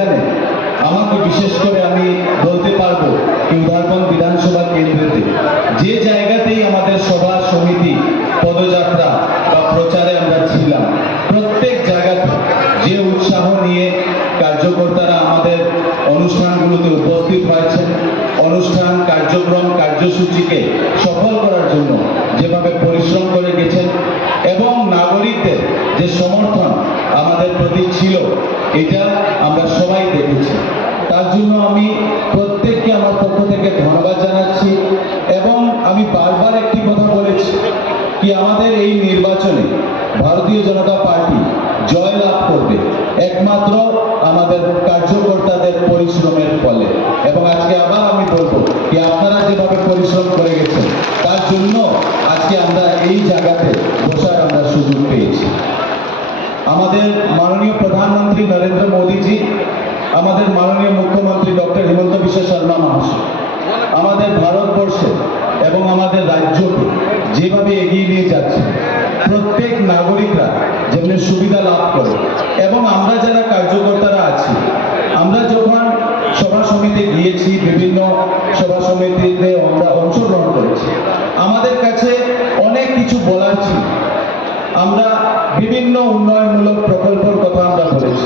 অভিযানে আমাকে বিশেষ করে আমি বলতে পারবো কি উদাহরণ বিধানসভা কেন্দ্রেতে যে জায়গাতেই আমাদের সভা সমিতি পদযাত্রা বা প্রচারে আমরা ছিলাম, প্রত্যেক জায়গাতে যে উৎসাহ নিয়ে কার্যকর্তারা আমাদের অনুষ্ঠানগুলোতে উপস্থিত হয়েছেন, অনুষ্ঠান কার্যক্রম কার্যসূচিকে সফল করার জন্য যেভাবে পরিশ্রম করে গেছেন এবং নাগরিকদের যে সমর্থন আমাদের প্রতি ছিল, এটা আমরা সবাই দেখেছি। তার জন্য আমি প্রত্যেককে আমার পক্ষ থেকে ধন্যবাদ জানাচ্ছি এবং আমি বারবার একটি কথা বলেছি কি আমাদের এই নির্বাচনে ভারতীয় জনতা পার্টি জয় লাভ করবে একমাত্র আমাদের কার্যকর্তাদের পরিশ্রমের ফলে। এবং আজকে আবার আমি বলবো কি আপনারা যেভাবে পরিশ্রম করে গেছেন তার জন্য আজকে আমরা এই জায়গাতে বসার আমরা সুযোগ পেয়েছি। আমাদের মাননীয় প্রধানমন্ত্রী নরেন্দ্র মোদীজি, আমাদের মাননীয় মুখ্যমন্ত্রী ডক্টর হিমন্ত বিশ্ব শর্মা মহাশয় আমাদের ভারতবর্ষে এবং আমাদের রাজ্যকে যেভাবে এগিয়ে নিয়ে যাচ্ছে, প্রত্যেক নাগরিকরা যেমনি সুবিধা লাভ করে এবং আমরা যারা কার্যকর্তারা আছি, আমরা যখন সভা সমিতি গিয়েছি, বিভিন্ন সভা সমিতিতে আমরা অংশগ্রহণ করেছি, আমাদের কাছে অনেক কিছু বলার ছিল। আমরা বিভিন্ন উন্নয়নমূলক প্রকল্পের কথা আমরা বলেছি,